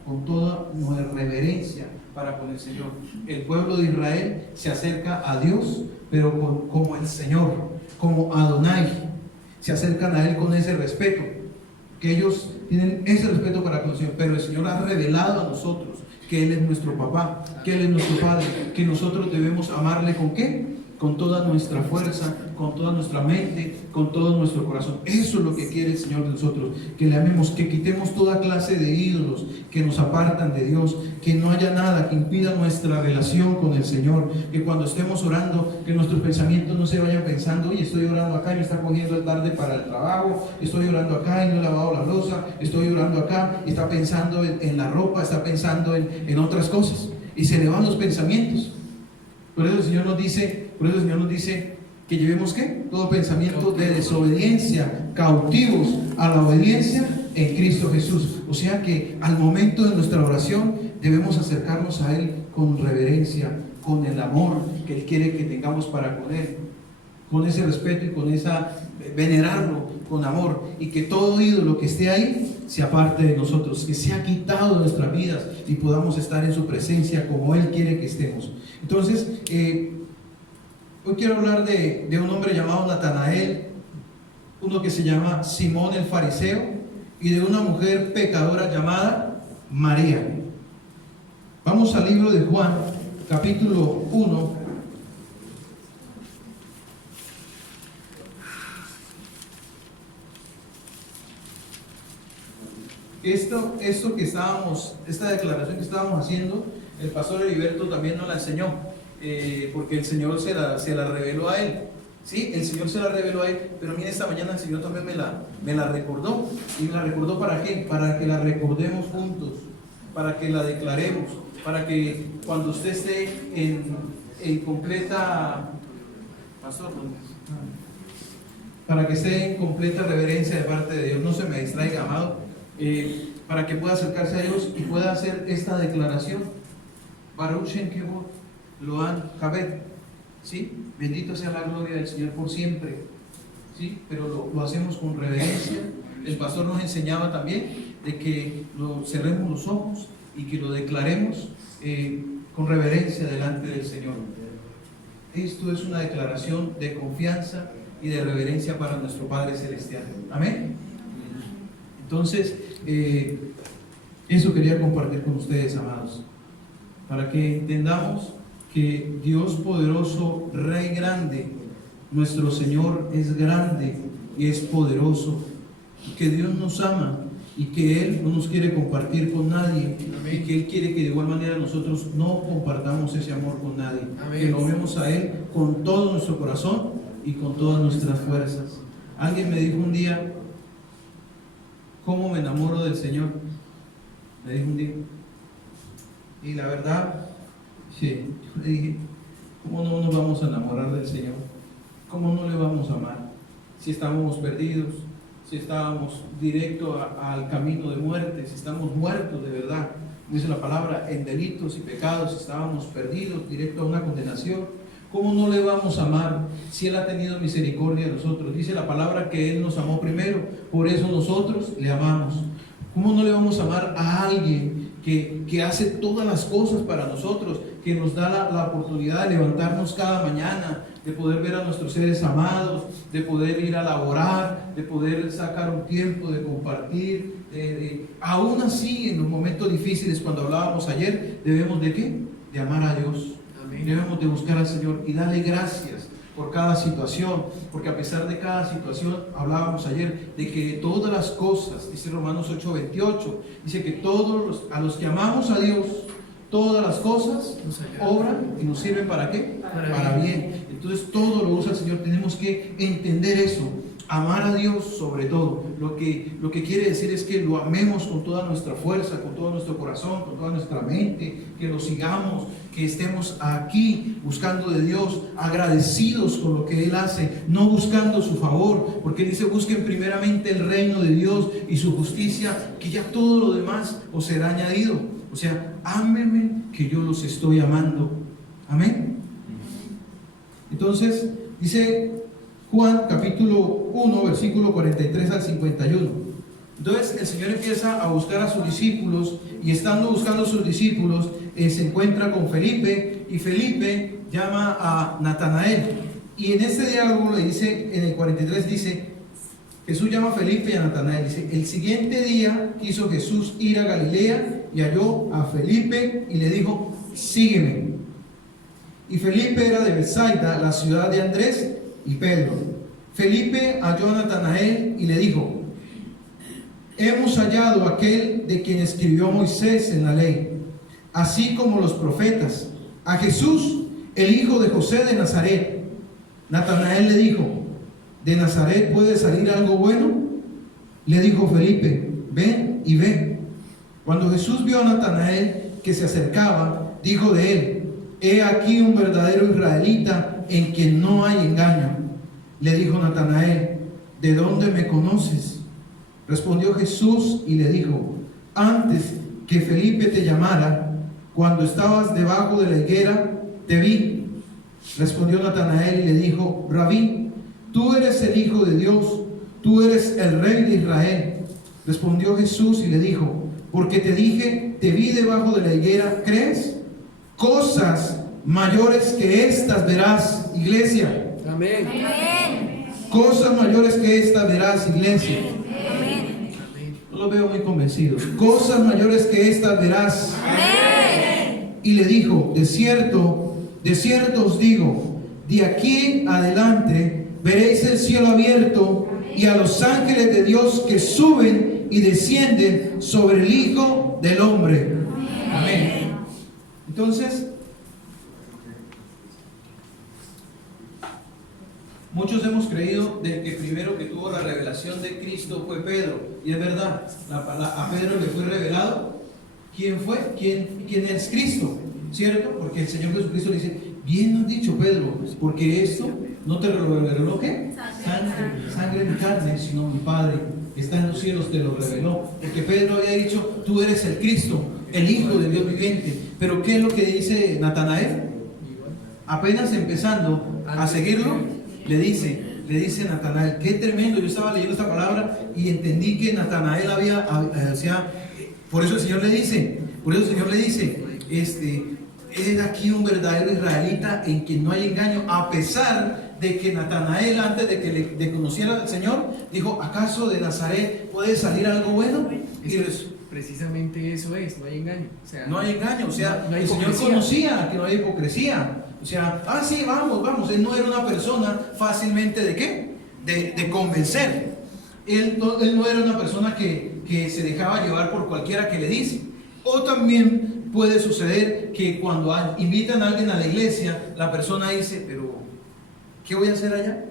con toda nuestra reverencia para con el Señor. El pueblo de Israel se acerca a Dios, pero como el Señor, como Adonai. Se acercan a Él con ese respeto, que ellos tienen ese respeto para con el Señor, pero el Señor ha revelado a nosotros que Él es nuestro papá, que Él es nuestro Padre, que nosotros debemos amarle ¿con qué? Con toda nuestra fuerza, con toda nuestra mente, con todo nuestro corazón. Eso es lo que quiere el Señor de nosotros, que le amemos, que quitemos toda clase de ídolos que nos apartan de Dios, que no haya nada que impida nuestra relación con el Señor, que cuando estemos orando, que nuestros pensamientos no se vayan pensando: oye, estoy orando acá y me está cogiendo tarde para el trabajo, estoy orando acá y no he lavado la loza, estoy orando acá y está pensando en la ropa, está pensando en otras cosas, y se le van los pensamientos. Por eso el Señor nos dice que llevemos ¿qué? Todo pensamiento de desobediencia cautivos a la obediencia en Cristo Jesús. O sea que al momento de nuestra oración debemos acercarnos a Él con reverencia, con el amor que Él quiere que tengamos para con Él, con ese respeto y con esa venerarlo con amor, y que todo ídolo que esté ahí se aparte de nosotros, que sea quitado de nuestras vidas y podamos estar en su presencia como Él quiere que estemos. Entonces, hoy quiero hablar de un hombre llamado Natanael, uno que se llama Simón el fariseo, y de una mujer pecadora llamada María. Vamos al libro de Juan, capítulo 1. Esta declaración que estábamos haciendo, el pastor Heriberto también nos la enseñó, porque el Señor se la reveló a él. Sí, el Señor se la reveló a él, pero mire, esta mañana el Señor también me la recordó. ¿Y me la recordó para qué? Para que la recordemos juntos, para que la declaremos, para que cuando usted esté en completa, pastor, para que esté en completa reverencia de parte de Dios, no se me distraiga, amado, para que pueda acercarse a Dios y pueda hacer esta declaración: Baruch Shem Kevod Loan Kabed. ¿Sí? Bendito sea la gloria del Señor por siempre. ¿Sí? Pero lo hacemos con reverencia. El pastor nos enseñaba también de que cerremos los ojos y que lo declaremos con reverencia delante del Señor. Esto es una declaración de confianza y de reverencia para nuestro Padre Celestial. Amén. Entonces, eso quería compartir con ustedes, amados, para que entendamos que Dios poderoso, Rey grande, nuestro Señor es grande y es poderoso, y que Dios nos ama y que Él no nos quiere compartir con nadie. Amén. Y que Él quiere que de igual manera nosotros no compartamos ese amor con nadie. Amén. Que lo vemos a Él con todo nuestro corazón y con todas nuestras fuerzas. Alguien me dijo un día: ¿cómo me enamoro del Señor? Me dijo un día, y la verdad, sí, yo le dije: ¿cómo no nos vamos a enamorar del Señor? ¿Cómo no le vamos a amar? Si estábamos perdidos, si estábamos directo al camino de muerte, si estamos muertos de verdad, dice la palabra, en delitos y pecados, estábamos perdidos, directo a una condenación. ¿Cómo no le vamos a amar si Él ha tenido misericordia de nosotros? Dice la palabra que Él nos amó primero, por eso nosotros le amamos. ¿Cómo no le vamos a amar a alguien que hace todas las cosas para nosotros, que nos da la oportunidad de levantarnos cada mañana, de poder ver a nuestros seres amados, de poder ir a laborar, de poder sacar un tiempo de compartir, aún así en los momentos difíciles, cuando hablábamos ayer, debemos de ¿qué? De amar a Dios. Amén. debemos de buscar al Señor y darle gracias por cada situación, porque a pesar de cada situación, hablábamos ayer de que todas las cosas, dice Romanos 8:28, dice que a los que amamos a Dios, todas las cosas obran y nos sirven ¿para qué? Para bien. Entonces todo lo usa el Señor. Tenemos que entender eso, amar a Dios sobre todo. Lo que quiere decir es que lo amemos con toda nuestra fuerza, con todo nuestro corazón, con toda nuestra mente, que lo sigamos, que estemos aquí buscando de Dios, agradecidos con lo que Él hace, no buscando su favor, porque dice: busquen primeramente el reino de Dios y su justicia, que ya todo lo demás os será añadido. O sea, ámenme, que yo los estoy amando. Amén. Entonces dice Juan capítulo 1 versículo 43 al 51. Entonces el Señor empieza a buscar a sus discípulos, y estando buscando a sus discípulos, se encuentra con Felipe, y Felipe llama a Natanael, y en este diálogo le dice, en el 43 dice, Jesús llama a Felipe y a Natanael, dice: el siguiente día quiso Jesús ir a Galilea y halló a Felipe y le dijo: sígueme. Y Felipe era de Betsaida, la ciudad de Andrés y Pedro. Felipe halló a Natanael y le dijo: hemos hallado a aquel de quien escribió Moisés en la ley, así como los profetas, a Jesús, el hijo de José de Nazaret. Natanael le dijo: ¿de Nazaret puede salir algo bueno? Le dijo Felipe: ven y ve. Cuando Jesús vio a Natanael que se acercaba, dijo de él: he aquí un verdadero israelita en quien no hay engaño. Le dijo Natanael: ¿de dónde me conoces? Respondió Jesús y le dijo: antes que Felipe te llamara, cuando estabas debajo de la higuera, te vi. Respondió Natanael y le dijo: Rabí, tú eres el Hijo de Dios, tú eres el Rey de Israel. Respondió Jesús y le dijo: porque te dije, te vi debajo de la higuera, ¿crees? Cosas mayores que estas verás, iglesia. Amén. Cosas mayores que estas verás, iglesia. No los veo muy convencidos. Cosas mayores que estas verás. Y le dijo: de cierto os digo, de aquí adelante veréis el cielo abierto y a los ángeles de Dios que suben y descienden sobre el Hijo del Hombre. Amén. Entonces, muchos hemos creído de que primero que tuvo la revelación de Cristo fue Pedro, y es verdad, a Pedro le fue revelado quién fue, quién es Cristo, ¿cierto? Porque el Señor Jesucristo le dice: bien has dicho, Pedro, porque esto no te lo reveló ¿qué? Sangre ni carne, sino mi Padre que está en los cielos te lo reveló. Porque Pedro había dicho: tú eres el Cristo, el Hijo de Dios viviente. Pero ¿qué es lo que dice Natanael? Apenas empezando a seguirlo, le dice Natanael, qué tremendo. Yo estaba leyendo esta palabra y entendí que Natanael por eso el Señor le dice, es aquí un verdadero israelita en quien no hay engaño, a pesar de que Natanael, antes de conociera al Señor, dijo: ¿acaso de Nazaret puede salir algo bueno? Precisamente eso es, no hay engaño. O sea, no hay engaño, o sea, no hay el Señor conocía que no hay hipocresía. O sea, sí, vamos. Él no era una persona fácilmente de convencer. Él no era una persona que se dejaba llevar por cualquiera que le dice. O también puede suceder que cuando invitan a alguien a la iglesia, la persona dice: pero ¿qué voy a hacer allá?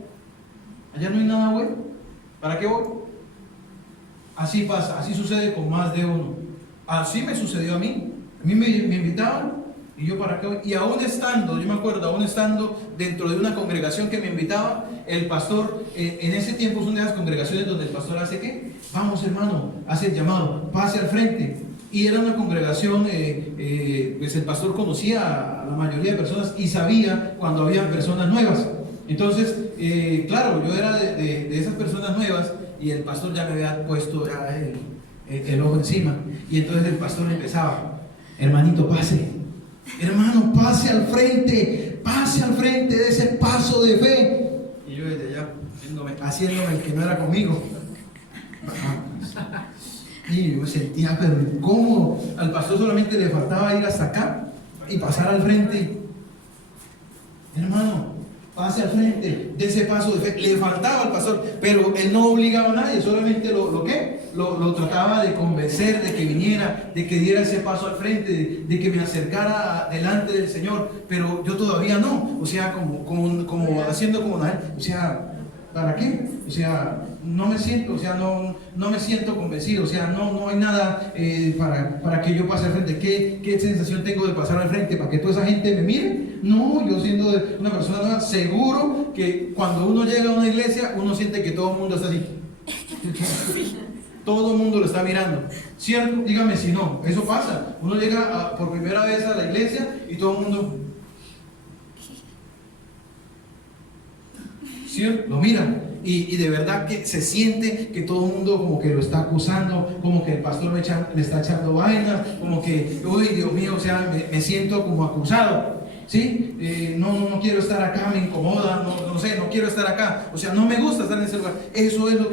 Allá no hay nada bueno. ¿Para qué voy? Así pasa, así sucede con más de uno. Así me sucedió a mí. A mí me invitaban y yo: ¿para qué voy? Y aún estando dentro de una congregación que me invitaba, el pastor, en ese tiempo es una de las congregaciones donde el pastor hace ¿qué? Vamos, hermano, hace el llamado, pase al frente. Y era una congregación, pues el pastor conocía a la mayoría de personas y sabía cuando había personas nuevas. Entonces, claro, yo era de esas personas nuevas y el pastor ya me había puesto el ojo encima. Y entonces el pastor empezaba: hermanito, pase. Hermano, pase al frente de ese paso de fe. Y yo desde allá, haciéndome el que no era conmigo. Y yo sentía, pero ¿cómo? Al pastor solamente le faltaba ir hasta acá y pasar al frente. hermano, pase al frente, dé ese paso de fe. Le faltaba al pastor, pero él no obligaba a nadie, solamente lo trataba de convencer de que viniera, de que diera ese paso al frente, de que me acercara delante del Señor, pero yo todavía no, o sea, como haciendo como Nael, o sea, ¿para qué? O sea, no me siento, o sea, no me siento convencido, o sea, no hay nada para que yo pase al frente. ¿Qué sensación tengo de pasar al frente? ¿Para que toda esa gente me mire? No, yo siendo una persona nueva, seguro que cuando uno llega a una iglesia, uno siente que todo el mundo está así. Todo el mundo lo está mirando, ¿cierto? Dígame si no, eso pasa. Uno llega por primera vez a la iglesia y todo el mundo, ¿cierto? Lo mira. Y de verdad que se siente que todo el mundo como que lo está acusando, como que el pastor le está echando vainas, como que, uy, Dios mío, o sea, me siento como acusado, ¿sí? No quiero estar acá, me incomoda, no sé, no quiero estar acá, o sea, no me gusta estar en ese lugar. Eso es lo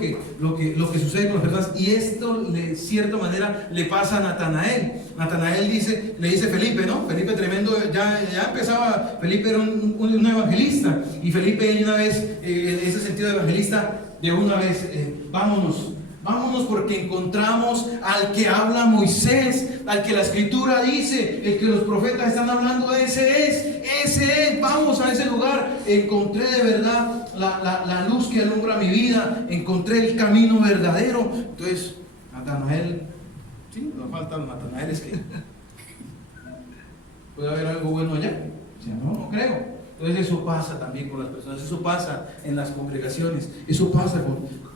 que sucede con las personas, y esto de cierta manera le pasa a Natanael. Natanael le dice Felipe, ¿no? Felipe tremendo, ya empezaba, Felipe era un evangelista, y Felipe de una vez, en ese sentido de evangelista, de una vez, vámonos porque encontramos al que habla Moisés, al que la escritura dice, el que los profetas están hablando, ese es, vamos a ese lugar. Encontré de verdad la luz que alumbra mi vida, encontré el camino verdadero. Entonces, Natanael, sí, no faltan los Natanaeles que puede haber algo bueno allá, o sea, no creo. Entonces eso pasa también con las personas, eso pasa en las congregaciones, eso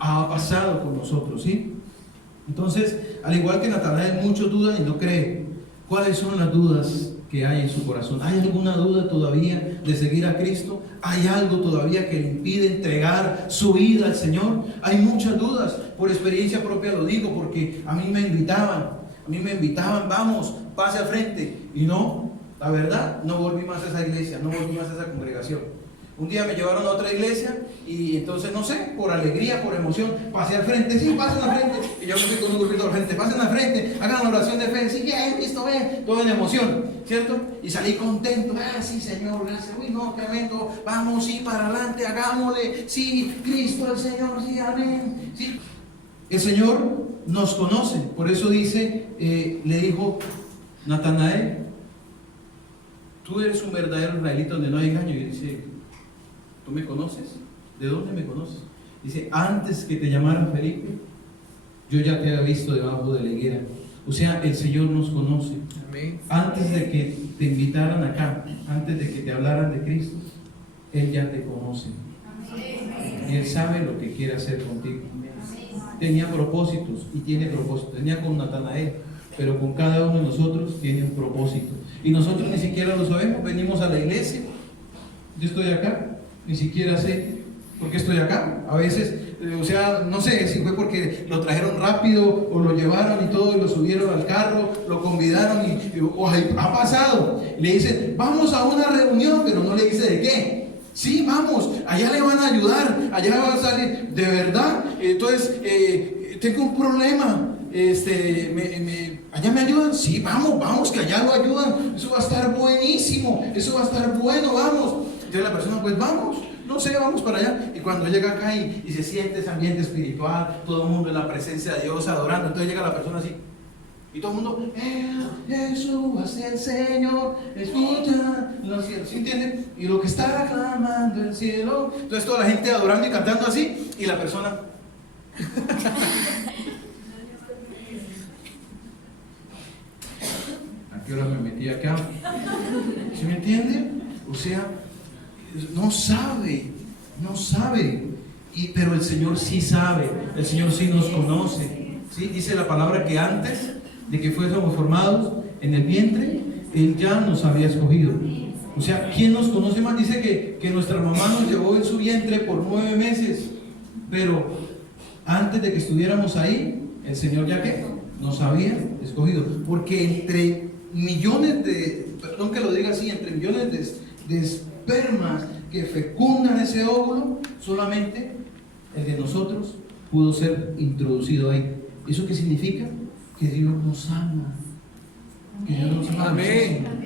ha pasado con nosotros, ¿sí? Entonces, al igual que Natanael, muchos dudan y no creen. ¿Cuáles son las dudas que hay en su corazón? ¿Hay alguna duda todavía de seguir a Cristo? ¿Hay algo todavía que le impide entregar su vida al Señor? Hay muchas dudas, por experiencia propia lo digo, porque a mí me invitaban, vamos, pase al frente, y no. La verdad, no volví más a esa iglesia, no volví más a esa congregación. Un día me llevaron a otra iglesia y entonces, no sé, por alegría, por emoción, pasé al frente, sí, pasen al frente. Y yo me fui con un grupito al frente, pasen al frente, hagan la oración de fe, sí, ya he visto, todo en emoción, ¿cierto? Y salí contento, sí, Señor, gracias, uy, no, tremendo, vamos, sí, para adelante, hagámosle, sí, Cristo el Señor, sí, amén, sí. El Señor nos conoce, por eso dice, le dijo Natanael, tú eres un verdadero israelita donde no hay engaño. Y dice, ¿tú me conoces? ¿De dónde me conoces? Dice, antes que te llamaran Felipe, yo ya te había visto debajo de la higuera. O sea, el Señor nos conoce. Amén. Antes de que te invitaran acá, antes de que te hablaran de Cristo, Él ya te conoce. Y Él sabe lo que quiere hacer contigo. Tenía propósitos y tiene propósitos. Tenía con Natanael, pero con cada uno de nosotros tiene un propósito. Y nosotros ni siquiera lo sabemos. Venimos a la iglesia, yo estoy acá, ni siquiera sé por qué estoy acá. A veces, o sea, no sé si fue porque lo trajeron rápido o lo llevaron y todo, y lo subieron al carro, lo convidaron o ha pasado. Le dicen, vamos a una reunión, pero no le dice de qué. Sí, vamos, allá le van a ayudar, allá va a salir, de verdad. Entonces, tengo un problema. Allá me ayudan, sí, vamos, que allá lo ayudan, eso va a estar buenísimo, eso va a estar bueno, vamos. Entonces la persona, pues vamos, no sé, vamos para allá. Y cuando llega acá y se siente ese ambiente espiritual, todo el mundo en la presencia de Dios adorando, entonces llega la persona así, y todo el mundo, Jesús es el Señor, escucha los cielos, ¿sí entienden? Y lo que está aclamando el cielo, entonces toda la gente adorando y cantando así, y la persona ¿a qué hora me metí acá? ¿Sí me entiende? O sea, no sabe, pero el Señor sí sabe, el Señor sí nos conoce, ¿sí? Dice la palabra que antes de que fuésemos formados en el vientre, Él ya nos había escogido. O sea, ¿quién nos conoce más? Dice que nuestra mamá nos llevó en su vientre por 9 meses, pero antes de que estuviéramos ahí, el Señor ya que nos había escogido, porque entre millones perdón que lo diga así, entre millones de espermas que fecundan ese óvulo, solamente el de nosotros pudo ser introducido ahí. ¿Eso qué significa? Que Dios nos ama. Que Dios nos ama. Amén.